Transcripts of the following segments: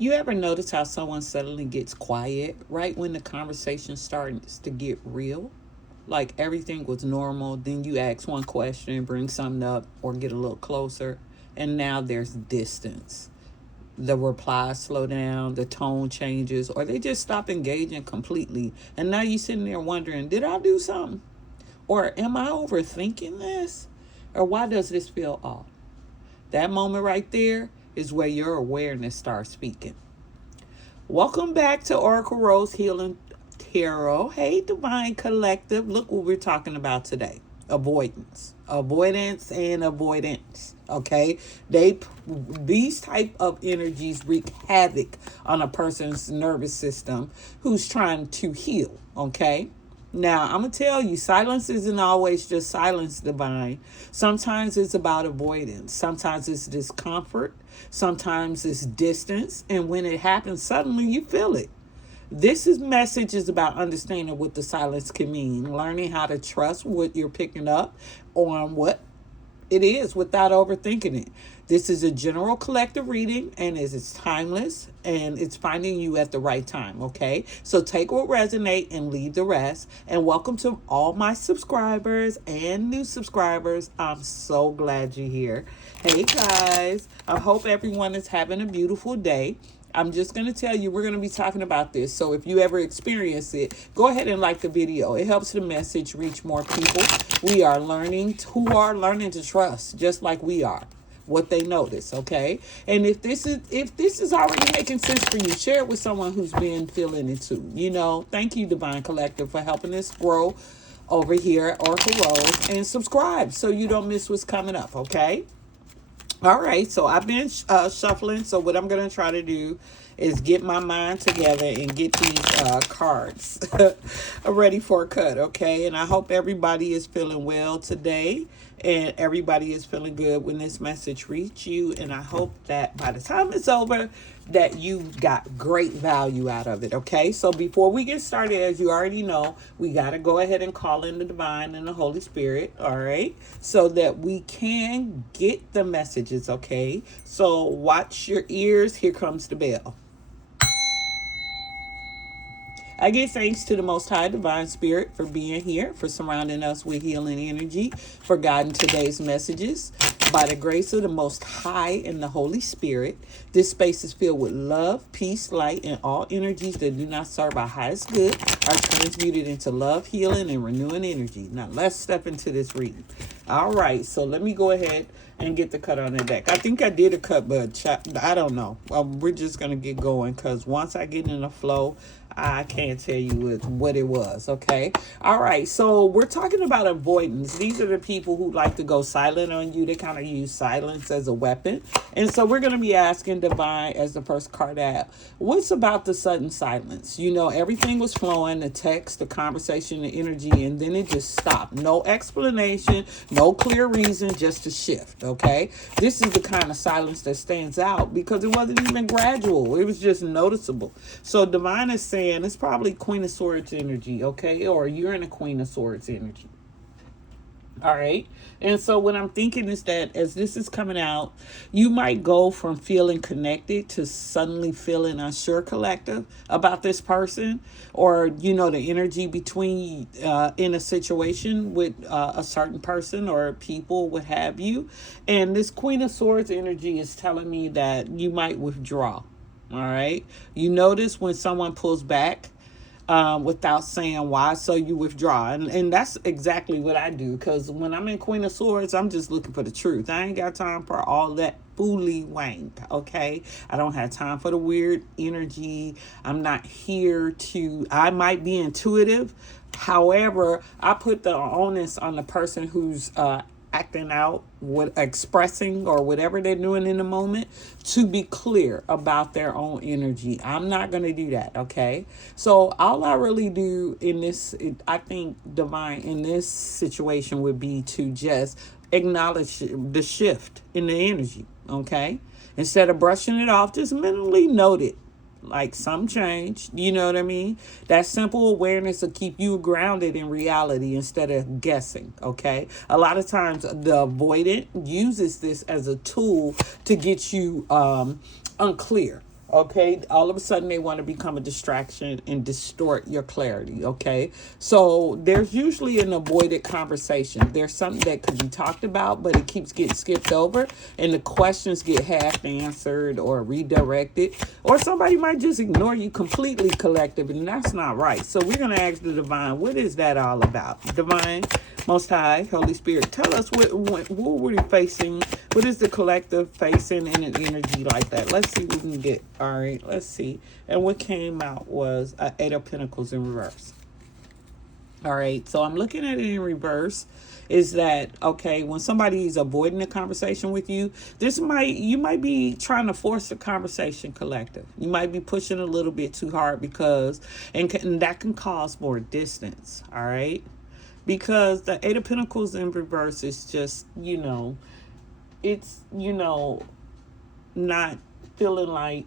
You ever notice how someone suddenly gets quiet right when the conversation starts to get real? Like everything was normal, then you ask one question, bring something up, or get a little closer, and now there's distance. The replies slow down, the tone changes, or they just stop engaging completely. And now you're sitting there wondering, did I do something? Or am I overthinking this? Or why does this feel off? That moment right there is where your awareness starts speaking. Welcome back to Oracle Rose Healing Tarot. Hey, Divine Collective. Look what we're talking about today. Avoidance. Avoidance and avoidance. Okay? These type of energies wreak havoc on a person's nervous system who's trying to heal. Okay? Now, I'm going to tell you, silence isn't always just silence, Divine. Sometimes it's about avoidance. Sometimes it's discomfort. Sometimes it's distance. And when it happens, suddenly you feel it. Message is about understanding what the silence can mean, learning how to trust what you're picking up on what it is without overthinking it. This is a general collective reading and it's timeless and it's finding you at the right time, okay? So take what resonates and leave the rest. And welcome to all my subscribers and new subscribers. I'm so glad you're here. Hey guys, I hope everyone is having a beautiful day. I'm just going to tell you, we're going to be talking about this. So if you ever experience it, go ahead and like the video. It helps the message reach more people. We are learning, who are learning to trust, just like we are, what they notice, okay? And if this is already making sense for you, share it with someone who's been feeling it too. You know, thank you, Divine Collective, for helping us grow over here at Oracle Rose. And subscribe so you don't miss what's coming up, okay? All right, so I've been shuffling. So what I'm going to try to do is get my mind together and get these cards ready for a cut, okay? And I hope everybody is feeling well today and everybody is feeling good when this message reaches you. And I hope that by the time it's over, that you got great value out of it, okay? So before we get started, as you already know, we got to go ahead and call in the Divine and the Holy Spirit, all right? So that we can get the messages, okay? So watch your ears. Here comes the bell. I give thanks to the Most High Divine Spirit for being here, for surrounding us with healing energy, for guiding today's messages. By the grace of the Most High and the Holy Spirit, this space is filled with love, peace, light, and all energies that do not serve our highest good are transmuted into love, healing, and renewing energy. Now, let's step into this reading. All right, so let me go ahead and get the cut on the deck. I think I did a cut, but I don't know. We're just going to get going because once I get in the flow, I can't tell you what it was, okay? All right, so we're talking about avoidance. These are the people who like to go silent on you. They kind of use silence as a weapon. And so we're going to be asking Divine as the first card out, what's about the sudden silence? You know, everything was flowing, the text, the conversation, the energy, and then it just stopped. No explanation, no clear reason, just a shift, okay? This is the kind of silence that stands out because it wasn't even gradual. It was just noticeable. So Divine is saying, it's probably Queen of Swords energy, okay? Or you're in a Queen of Swords energy. All right. And so what I'm thinking is that as this is coming out, you might go from feeling connected to suddenly feeling unsure, collective, about this person, or, you know, the energy between in a situation with a certain person or people, what have you. And this Queen of Swords energy is telling me that you might withdraw. All right. You notice when someone pulls back without saying why, so you withdraw. And that's exactly what I do, because when I'm in Queen of Swords, I'm just looking for the truth. I ain't got time for all that fooly wank, okay? I don't have time for the weird energy. I'm not here to, I might be intuitive. However, I put the onus on the person who's acting out, what expressing or whatever they're doing in the moment, to be clear about their own energy. I'm not going to do that, okay? So all I really do in this, I think Divine in this situation would be to just acknowledge the shift in the energy, okay? Instead of brushing it off, just mentally note it. Like some change, you know what I mean? That simple awareness will keep you grounded in reality instead of guessing, okay? A lot of times the avoidant uses this as a tool to get you unclear, Okay, all of a sudden they want to become a distraction and distort your clarity. Okay, so there's usually an avoided conversation. There's something that could be talked about, but it keeps getting skipped over, and the questions get half answered or redirected, or somebody might just ignore you completely, collective, and that's not right. So we're going to ask the divine, what is that all about? Divine, Most High, Holy Spirit, tell us what we're facing. What is the collective facing in an energy like that? Let's see what we can get. All right, let's see. And what came out was Eight of Pentacles in reverse. All right, so I'm looking at it in reverse. Is that okay? When somebody is avoiding a conversation with you, you might be trying to force a conversation, collective. You might be pushing a little bit too hard and that can cause more distance. All right, because the Eight of Pentacles in reverse is just it's not feeling like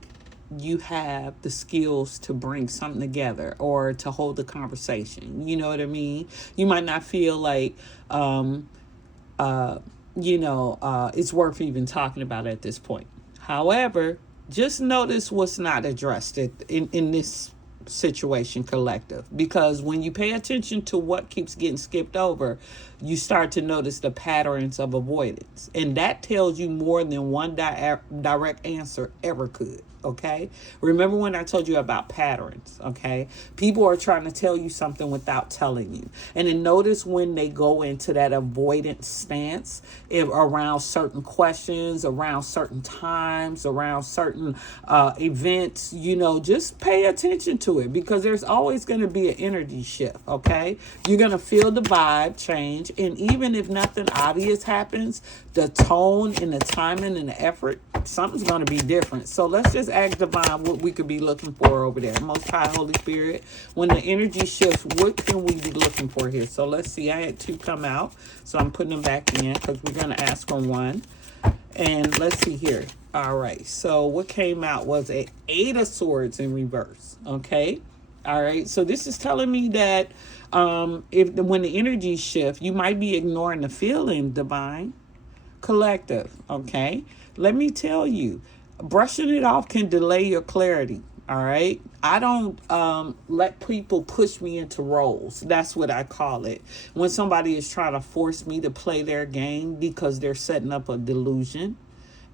you have the skills to bring something together or to hold the conversation. You know what I mean? You might not feel like it's worth even talking about at this point. However, just notice what's not addressed in this situation, collective, because when you pay attention to what keeps getting skipped over, you start to notice the patterns of avoidance, and that tells you more than one direct answer ever could. Okay, remember when I told you about patterns? Okay, people are trying to tell you something without telling you, and then notice when they go into that avoidance stance around certain questions, around certain times, around certain events. Just pay attention to it, because there's always going to be an energy shift. Okay, you're going to feel the vibe change, and even if nothing obvious happens, the tone and the timing and the effort, something's going to be different. So let's just ask divine what we could be looking for over there. Most High, Holy Spirit, when the energy shifts, what can we be looking for here? So let's see. I had two come out, so I'm putting them back in because we're going to ask for one. And let's see here. All right, so what came out was a Eight of Swords in reverse. Okay, all right, so this is telling me that when the energy shift, you might be ignoring the feeling, divine, collective. Okay, let me tell you, brushing it off can delay your clarity. All right, I don't let people push me into roles. That's what I call it. When somebody is trying to force me to play their game because they're setting up a delusion,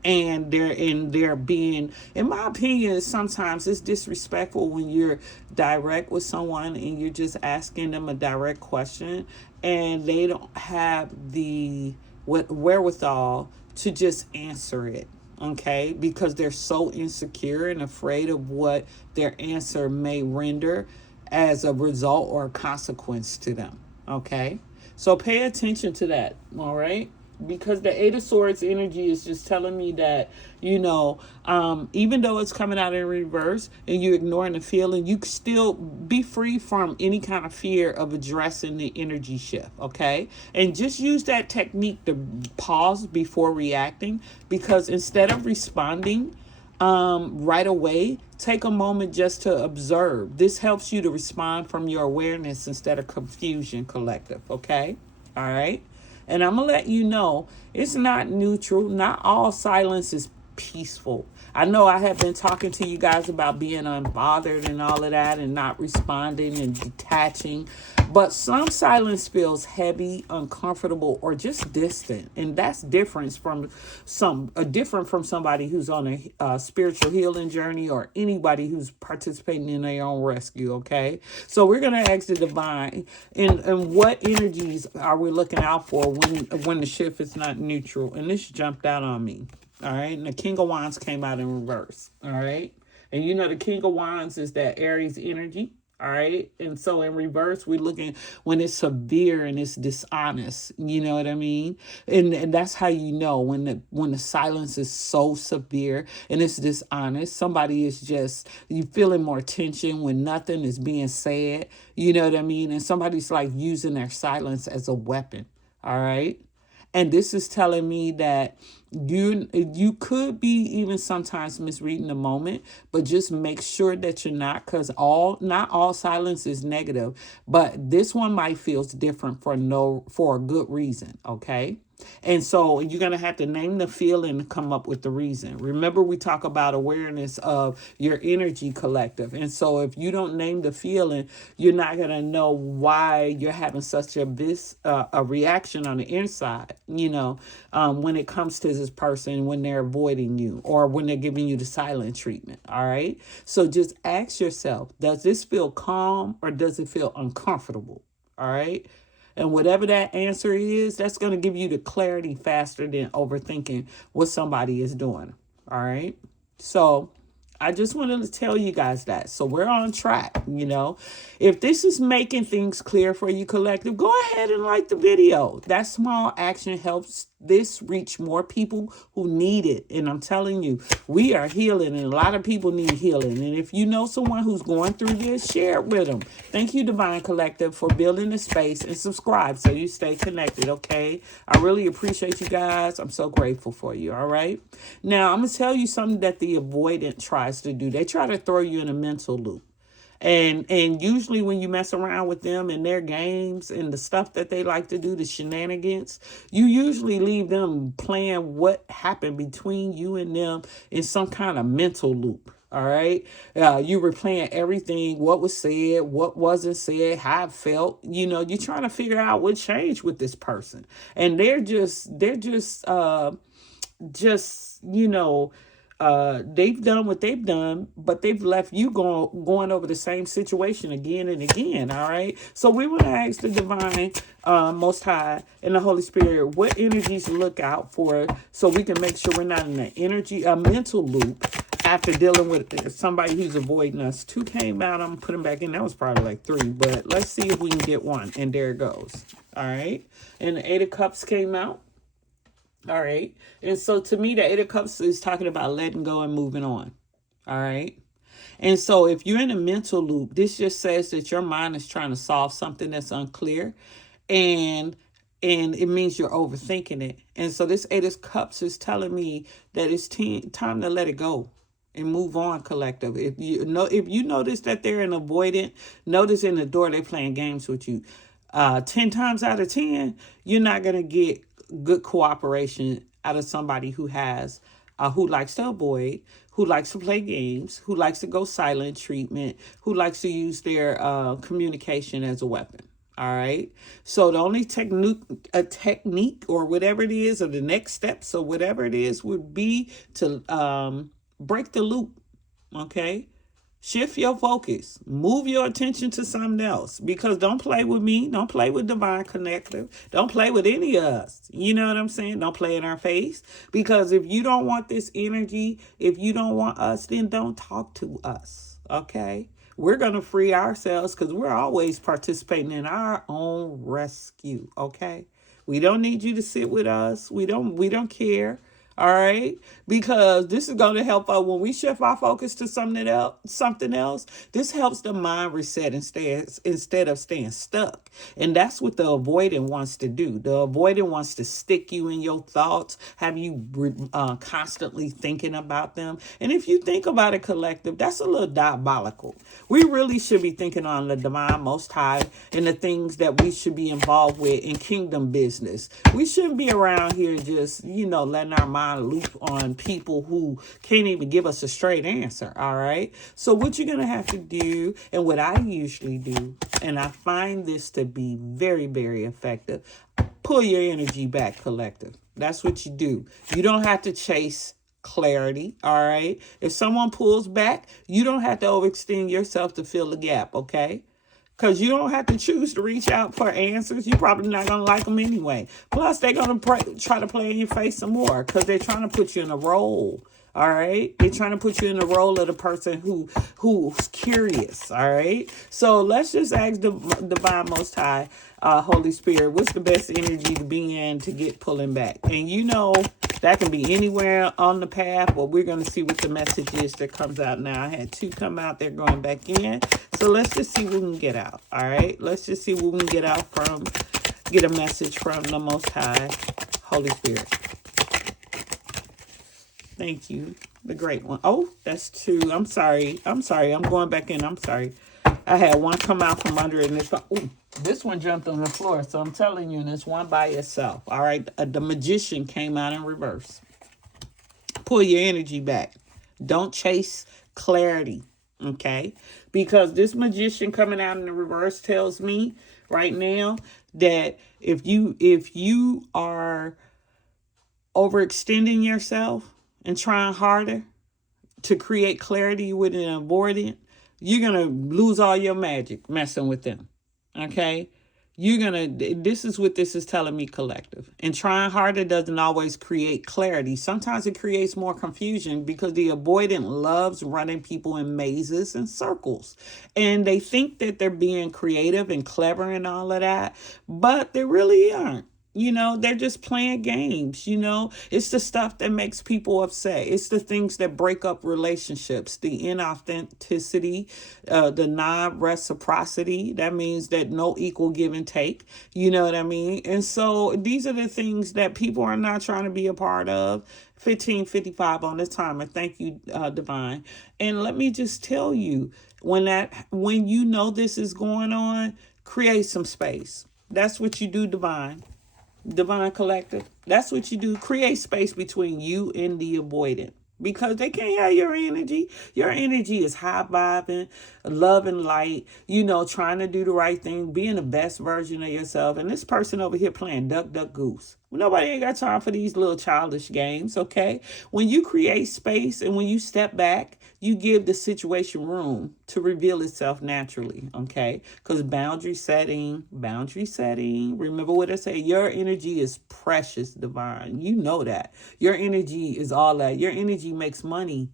and they're being, in my opinion, sometimes it's disrespectful when you're direct with someone and you're just asking them a direct question and they don't have the wherewithal to just answer it. Okay, because they're so insecure and afraid of what their answer may render as a result or a consequence to them. Okay, so pay attention to that. All right, because the Eight of Swords energy is just telling me that, even though it's coming out in reverse and you're ignoring the feeling, you can still be free from any kind of fear of addressing the energy shift. Okay, and just use that technique to pause before reacting, because instead of responding right away, take a moment just to observe. This helps you to respond from your awareness instead of confusion, collective. Okay, all right. And I'm going to let you know, it's not neutral. Not all silence is peaceful. I know I have been talking to you guys about being unbothered and all of that and not responding and detaching. But some silence feels heavy, uncomfortable, or just distant. And that's different from somebody who's on a spiritual healing journey, or anybody who's participating in their own rescue, okay? So we're going to ask the divine, and what energies are we looking out for when the shift is not neutral? And this jumped out on me, all right? And the King of Wands came out in reverse, all right? And the King of Wands is that Aries energy. All right. And so in reverse, we're looking when it's severe and it's dishonest. You know what I mean? And that's how you know when the silence is so severe and it's dishonest. Somebody is just, you feeling more tension when nothing is being said. You know what I mean? And somebody's like using their silence as a weapon. All right. And this is telling me that you could be even sometimes misreading the moment, but just make sure that you're not, because not all silence is negative, but this one might feel different for a good reason. Okay. And so you're going to have to name the feeling and come up with the reason. Remember, we talk about awareness of your energy collective. And so if you don't name the feeling, you're not going to know why you're having such a reaction on the inside, when it comes to this person, when they're avoiding you or when they're giving you the silent treatment. All right. So just ask yourself, does this feel calm or does it feel uncomfortable? All right. And whatever that answer is, that's going to give you the clarity faster than overthinking what somebody is doing. All right. So I just wanted to tell you guys that. So we're on track, If this is making things clear for you, collective, go ahead and like the video. That small action helps this reach more people who need it. And I'm telling you, we are healing and a lot of people need healing. And if you know someone who's going through this, share it with them. Thank you, Divine Collective, for building the space, and subscribe so you stay connected, okay? I really appreciate you guys. I'm so grateful for you, all right? Now, I'm going to tell you something that the avoidant tries to do. They try to throw you in a mental loop. And usually when you mess around with them and their games and the stuff that they like to do, the shenanigans, you usually leave them playing what happened between you and them in some kind of mental loop. All right. You were playing everything, what was said, what wasn't said, how it felt. You're trying to figure out what changed with this person. And they've done what they've done, but they've left you going over the same situation again and again. All right. So we want to ask the Divine, Most High, and the Holy Spirit what energies to look out for, so we can make sure we're not in a mental loop after dealing with somebody who's avoiding us. 2 came out. I'm putting back in. That was probably like 3, but let's see if we can get 1. And there it goes. All right. And the 8 of Cups came out. All right. And so to me, the 8 of Cups is talking about letting go and moving on. All right. And so if you're in a mental loop, this just says that your mind is trying to solve something that's unclear, and it means you're overthinking it. And so this 8 of Cups is telling me that it's time to let it go and move on, collective. If you notice that they're an avoidant, notice in the door they're playing games with you. 10 times out of 10, you're not going to get good cooperation out of somebody who likes to avoid, who likes to play games, who likes to go silent treatment, who likes to use their communication as a weapon. All right. So the only technique or whatever it is, or the next steps or whatever it is, would be to break the loop. Okay. Shift your focus. Move your attention to something else. Because don't play with me. Don't play with Divine Collective. Don't play with any of us. You know what I'm saying? Don't play in our face. Because if you don't want this energy, if you don't want us, then don't talk to us. Okay? We're going to free ourselves because we're always participating in our own rescue. Okay? We don't need you to sit with us. We don't care. All right, because this is going to help us when we shift our focus to something else. This helps the mind reset instead of staying stuck. And that's what the avoidant wants to do. The avoidant wants to stick you in your thoughts, have you constantly thinking about them. And if you think about it, collective, that's a little diabolical. We really should be thinking on the Divine Most High and the things that we should be involved with in kingdom business. We shouldn't be around here just, letting our mind loop on people who can't even give us a straight answer. All right. So what you're going to have to do, and what I usually do, and I find this to be very, very effective, pull your energy back, collective. That's what you do. You don't have to chase clarity. All right. If someone pulls back, you don't have to overextend yourself to fill the gap. Okay. Because you don't have to choose to reach out for answers. You're probably not going to like them anyway. Plus, they're going to try to play in your face some more because they're trying to put you in a role. All right. They're trying to put you in the role of the person who's curious. All right. So let's just ask the Divine Most High, Holy Spirit, what's the best energy to be in to get pulling back? And that can be anywhere on the path, but we're going to see what the message is that comes out now. I had 2 come out. They're going back in. So let's just see what we can get out. All right. Let's just see what we can get a message from the Most High, Holy Spirit. Thank you. The Great One. Oh, that's 2. I'm sorry. I'm going back in. I'm sorry. I had one come out from under it, and this one jumped on the floor. So I'm telling you, and it's one by itself. All right, the Magician came out in reverse. Pull your energy back. Don't chase clarity, okay? Because this Magician coming out in the reverse tells me right now that if you are overextending yourself and trying harder to create clarity with an avoidant, you're going to lose all your magic messing with them. Okay? This is what this is telling me, collective. And trying harder doesn't always create clarity. Sometimes it creates more confusion because the avoidant loves running people in mazes and circles. And they think that they're being creative and clever and all of that, but they really aren't. They're just playing games. It's the stuff that makes people upset. It's the things that break up relationships, the inauthenticity, the non-reciprocity. That means that no equal give and take. You know what I mean? And so these are the things that people are not trying to be a part of. 15:55 on the timer. Thank you, Divine. And let me just tell you, when you know this is going on, create some space. That's what you do, Divine Collective. That's what you do. Create space between you and the avoidant, because they can't have your energy. Your energy is high vibing, love and light, trying to do the right thing, being the best version of yourself. And this person over here playing duck, duck, goose. Nobody ain't got time for these little childish games, okay? When you create space and when you step back, you give the situation room to reveal itself naturally, okay? Because boundary setting. Remember what I say, your energy is precious, Divine. You know that. Your energy is all that. Your energy makes money.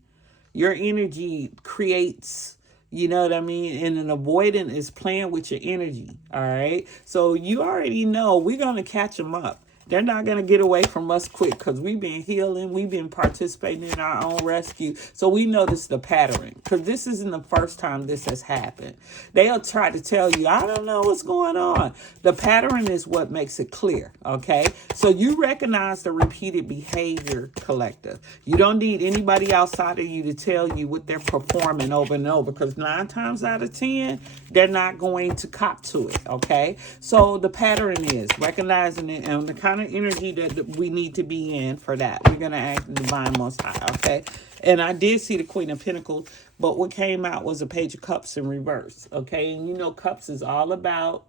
Your energy creates, you know what I mean? And an avoidant is playing with your energy, all right? So you already know we're going to catch them up. They're not going to get away from us quick because we've been healing. We've been participating in our own rescue. So we notice the pattern, because this isn't the first time this has happened. They'll try to tell you, I don't know what's going on. The pattern is what makes it clear, okay? So you recognize the repeated behavior, collective. You don't need anybody outside of you to tell you what they're performing over and over, because 9 times out of 10, they're not going to cop to it, okay? So the pattern is recognizing it and the kind of energy that we need to be in for that. We're going to ask the Divine Most High, okay? And I did see the Queen of Pentacles, but what came out was a Page of Cups in reverse, okay? And Cups is all about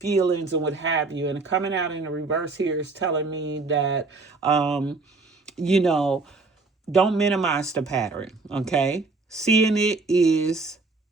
feelings and what have you. And coming out in the reverse here is telling me that, don't minimize the pattern, okay? See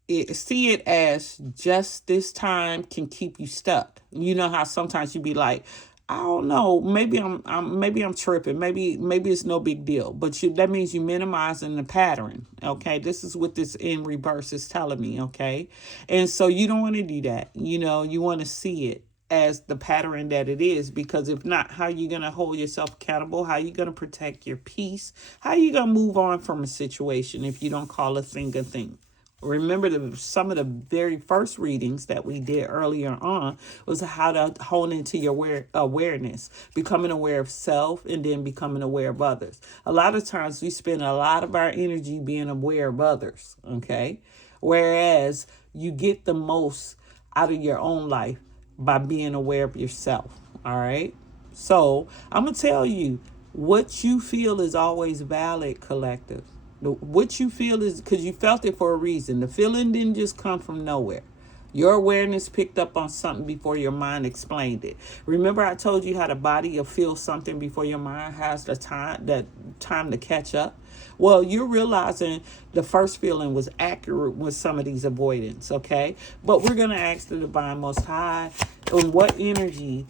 it as just this time can keep you stuck. You know how sometimes you be like, I don't know, maybe I'm tripping, maybe it's no big deal, but that means you minimizing the pattern. Okay, this is what this in reverse is telling me. Okay, and so you don't want to do that. You want to see it as the pattern that it is, because if not, how you going to hold yourself accountable? How you going to protect your peace? How you going to move on from a situation if you don't call a thing a thing? Remember, some of the very first readings that we did earlier on was how to hone into your awareness, becoming aware of self and then becoming aware of others. A lot of times we spend a lot of our energy being aware of others, okay? Whereas you get the most out of your own life by being aware of yourself, all right? So I'm going to tell you, what you feel is always valid, collective. What you feel is because you felt it for a reason. The feeling didn't just come from nowhere. Your awareness picked up on something before your mind explained it. Remember, I told you how the body will feel something before your mind has the time to catch up. Well, you're realizing the first feeling was accurate with some of these avoidance, okay? But we're going to ask the Divine Most High on what energy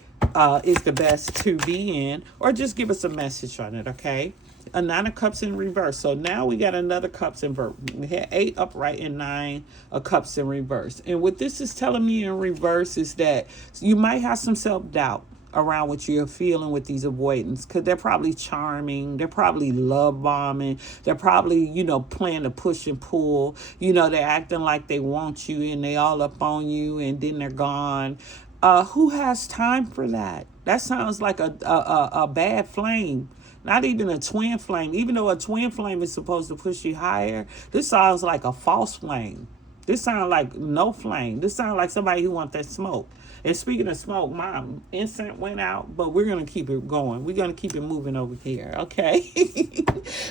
is the best to be in, or just give us a message on it, okay? A 9 of Cups in reverse. So now we got another Cups in reverse. We had 8 upright and 9 of Cups in reverse. And what this is telling me in reverse is that you might have some self-doubt around what you're feeling with these avoidants, because they're probably charming, they're probably love bombing, they're probably, playing the push and pull, they're acting like they want you and they all up on you and then they're gone. Who has time for that? That sounds like a bad flame. Not even a twin flame. Even though a twin flame is supposed to push you higher, this sounds like a false flame. This sounds like no flame. This sounds like somebody who wants that smoke. And speaking of smoke, my incense went out, but we're going to keep it going. We're going to keep it moving over here, okay?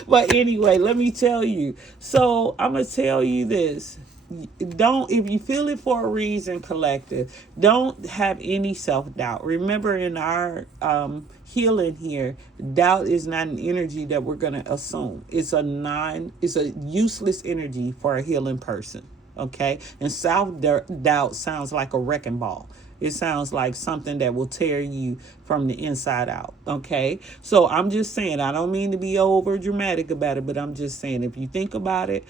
But anyway, let me tell you. So I'm going to tell you this. Don't, if you feel it for a reason, collective, don't have any self-doubt. Remember, in our healing here, doubt is not an energy that we're going to assume. It's a useless energy for a healing person. Okay, and self-doubt sounds like a wrecking ball. It sounds like something that will tear you from the inside out. Okay, so I'm just saying, I don't mean to be over dramatic about it, but I'm just saying, if you think about it,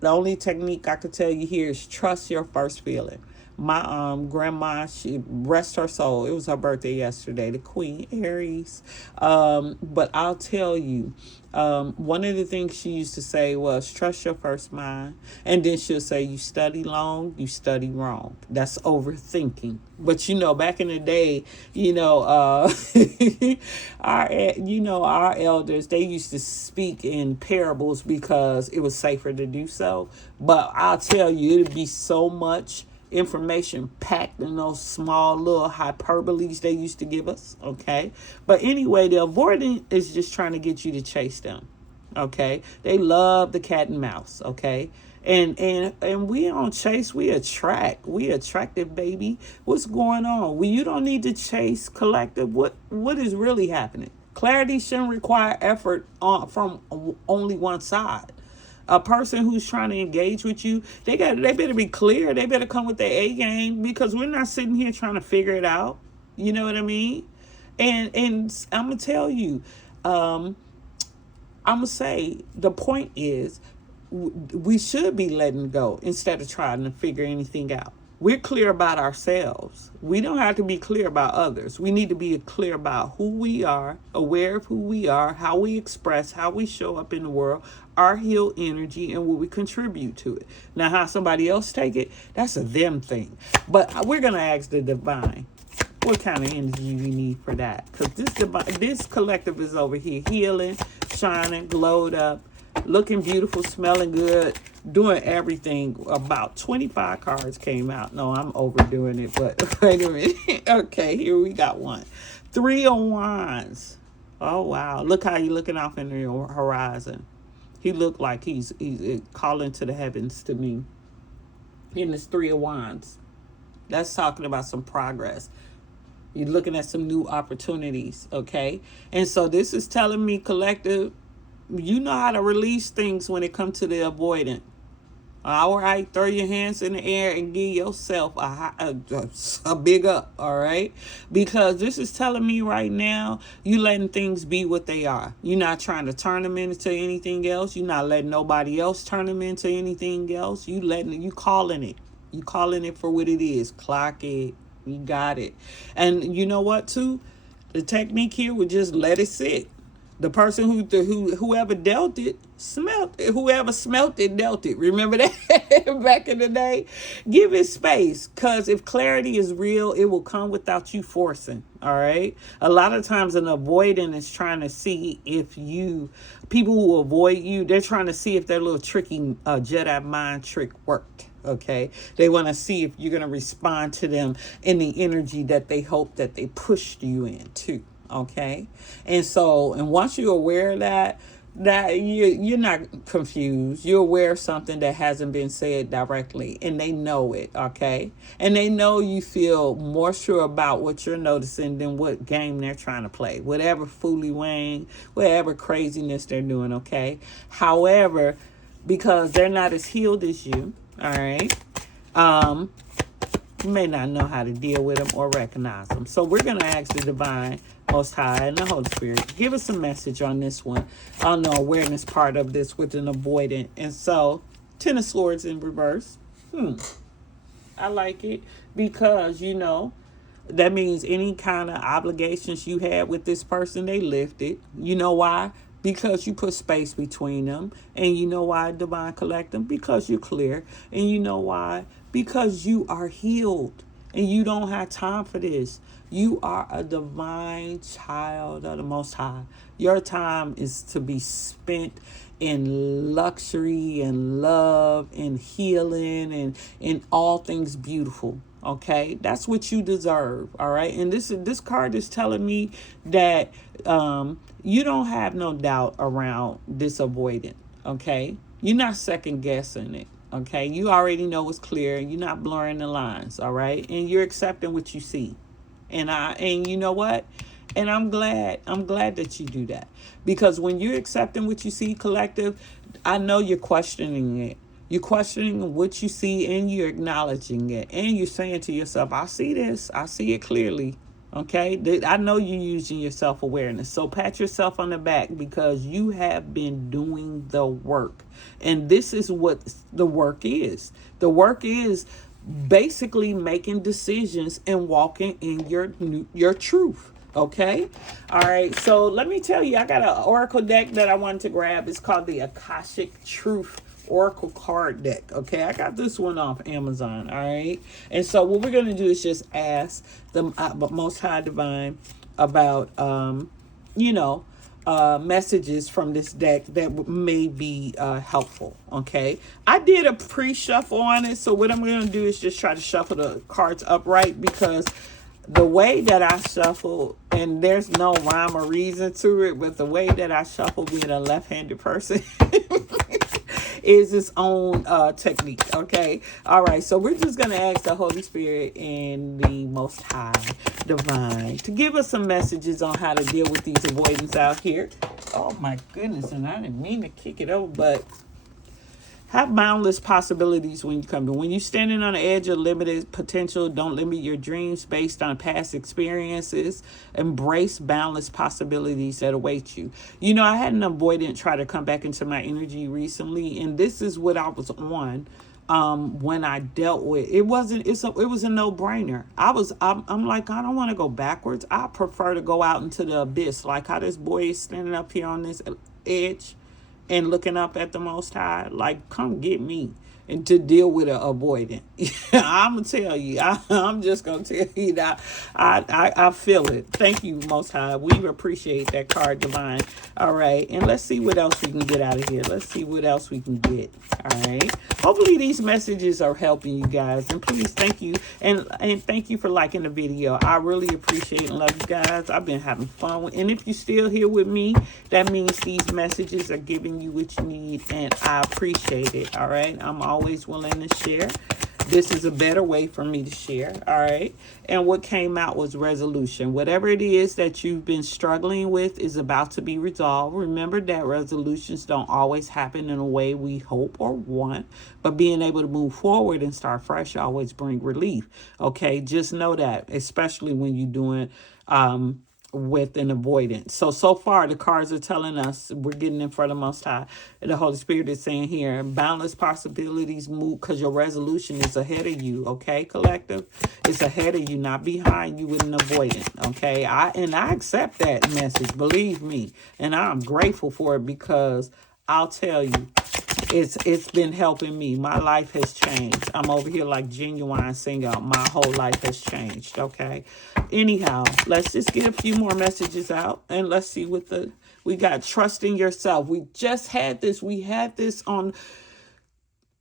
the only technique I could tell you here is trust your first feeling. My grandma, she rest her soul. It was her birthday yesterday, the Queen Aries. But I'll tell you, one of the things she used to say was trust your first mind. And then she'll say, you study long, you study wrong. That's overthinking. But back in the day, our elders, they used to speak in parables because it was safer to do so. But I'll tell you, it'd be so much information packed in those small little hyperboles they used to give us. Okay, but anyway, the avoiding is just trying to get you to chase them. Okay, they love the cat and mouse. Okay, and we don't chase, we attract. We attractive, baby. What's going on? Well, you don't need to chase, collective. What is really happening? Clarity shouldn't require effort from only one side. A person who's trying to engage with you, they better be clear. They better come with their A game, because we're not sitting here trying to figure it out. You know what I mean? And I'm gonna tell you, I'm gonna say the point is, we should be letting go instead of trying to figure anything out. We're clear about ourselves. We don't have to be clear about others. We need to be clear about who we are, aware of who we are, how we express, how we show up in the world, our healed energy, and what we contribute to it. Now, how somebody else take it, that's a them thing. But we're going to ask the divine, what kind of energy you need for that? Because this collective is over here healing, shining, glowed up, looking beautiful, smelling good, doing everything. About 25 cards came out. No, I'm overdoing it, but wait a minute. Okay, here we got one. 3 of Wands. Oh, wow. Look how he's looking off in the horizon. He looked like he's calling to the heavens to me. In this 3 of Wands. That's talking about some progress. You're looking at some new opportunities, okay? And so this is telling me, collective, you know how to release things when it comes to the avoidant. All right, throw your hands in the air and give yourself a big up, all right? Because this is telling me right now, you letting things be what they are. You're not trying to turn them into anything else. You're not letting nobody else turn them into anything else. You calling it. You calling it for what it is. Clock it. You got it. And you know what, too? The technique here would just let it sit. The person whoever dealt it, smelt it. Whoever smelt it, dealt it. Remember that back in the day? Give it space, because if clarity is real, it will come without you forcing, all right? A lot of times an avoidant is trying to see if people who avoid you, they're trying to see if their little tricky Jedi mind trick worked. Okay, they want to see if you're going to respond to them in the energy that they hope that they pushed you into. Okay, and once you're aware of that you're not confused. You're aware of something that hasn't been said directly, and they know it. Okay, and they know you feel more sure about what you're noticing than what game they're trying to play, whatever fooly wang, whatever craziness they're doing. Okay, however, because they're not as healed as you, all right, you may not know how to deal with them or recognize them. So we're going to ask the divine, Most High, and the Holy Spirit, give us a message on this one, on the awareness part of this with an avoidant. And so, 10 of Swords in reverse. I like it, because, that means any kind of obligations you had with this person, they lifted. You know why? Because you put space between them. And you know why, Divine Collective? Because you're clear. And you know why? Because you are healed. And you don't have time for this. You are a divine child of the Most High. Your time is to be spent in luxury and love and healing and in all things beautiful. Okay, that's what you deserve. All right, and this card is telling me that you don't have no doubt around this avoidant. Okay, you're not second guessing it. Okay, you already know it's clear. You're not blurring the lines. All right, and you're accepting what you see. And you know what? And I'm glad that you do that, because when you're accepting what you see, collective, I know you're questioning it. You're questioning what you see, and you're acknowledging it, and you're saying to yourself, I see this, I see it clearly. Okay, I know you're using your self-awareness, so pat yourself on the back, because you have been doing the work. And this is what the work is. The work is basically making decisions and walking in your truth. Okay, all right, so let me tell you, I got an oracle deck that I wanted to grab. It's called the Akashic Truth Oracle card deck. Okay, I got this one off Amazon. All right, and so what we're going to do is just ask the Most High Divine about you know messages from this deck that may be helpful. Okay, I did a pre-shuffle on it, so what I'm going to do is just try to shuffle the cards upright, because the way that I shuffle, and there's no rhyme or reason to it, but the way that I shuffle, being a left-handed person, is its own technique. Okay, all right, so we're just gonna ask the Holy Spirit and the Most High Divine to give us some messages on how to deal with these avoidance out here. Oh my goodness, and I didn't mean to kick it over, but have boundless possibilities when you come to. When you're standing on the edge of limited potential, don't limit your dreams based on past experiences. Embrace boundless possibilities that await you. You know, I had an avoidant try to come back into my energy recently, and this is what I was on when I dealt with it. It was a no-brainer. I'm like, I don't want to go backwards. I prefer to go out into the abyss, like how this boy is standing up here on this edge and looking up at the Most High, like, come get me, and to deal with an avoidant. I'm gonna tell you, I'm just gonna tell you that I feel it. Thank you, Most High. We appreciate that card, Divine. All right, and let's see what else we can get out of here. Let's see what else we can get. All right. Hopefully these messages are helping you guys, and please thank you, and thank you for liking the video. I really appreciate and love you guys. I've been having fun and if you're still here with me, that means these messages are giving you what you need, and I appreciate it. All right, I'm always willing to share. This is a better way for me to share. All right. And what came out was resolution. Whatever it is that you've been struggling with is about to be resolved. Remember that resolutions don't always happen in a way we hope or want, but being able to move forward and start fresh always bring relief. Okay. Just know that, especially when you're doing, with an avoidance. So far, the cards are telling us we're getting in front of Most High. The Holy Spirit is saying here, boundless possibilities move, because your resolution is ahead of you. Okay, collective? It's ahead of you, not behind you with an avoidant. Okay, I accept that message, believe me. And I'm grateful for it, because I'll tell you, it's been helping me. My life has changed. I'm over here like Genuine singing out. My whole life has changed. Okay. Anyhow, let's just get a few more messages out, and let's see what we got. Trusting yourself. We just had this. We had this on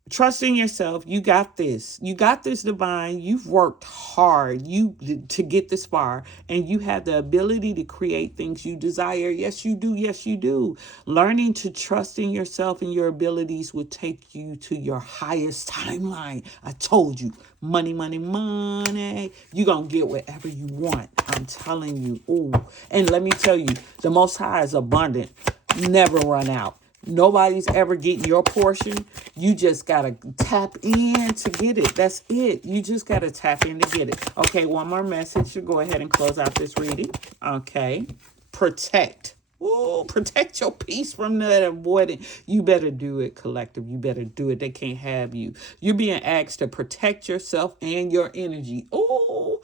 trusting yourself. You got this. You got this, Divine. You've worked hard to get this far, and you have the ability to create things you desire. Yes, you do. Yes, you do. Learning to trust in yourself and your abilities will take you to your highest timeline. I told you, money, money, money. You're going to get whatever you want. I'm telling you. Ooh. And let me tell you, the Most High is abundant. Never run out. Nobody's ever getting your portion. You just got to tap in to get it. That's it. You just got to tap in to get it. Okay, one more message to go ahead and close out this reading. Okay. Protect. Ooh, protect your peace from that avoiding. You better do it, collective. You better do it. They can't have you. You're being asked to protect yourself and your energy. Ooh,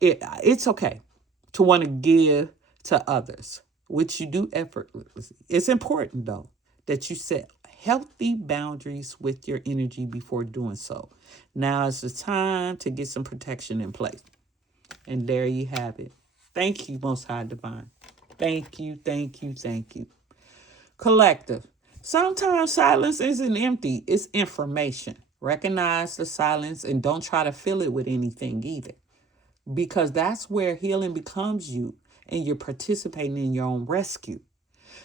it's okay to want to give to others, which you do effortlessly. It's important, though, that you set healthy boundaries with your energy before doing so. Now is the time to get some protection in place. And there you have it. Thank you, Most High Divine. Thank you, thank you, thank you. Collective. Sometimes silence isn't empty, it's information. Recognize the silence and don't try to fill it with anything either, because that's where healing becomes you and you're participating in your own rescue.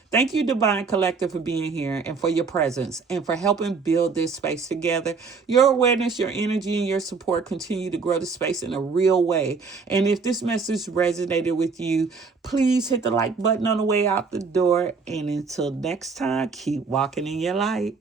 Thank you, Divine Collective, for being here and for your presence and for helping build this space together. Your awareness, your energy, and your support continue to grow the space in a real way. And if this message resonated with you, please hit the like button on the way out the door. And until next time, keep walking in your light.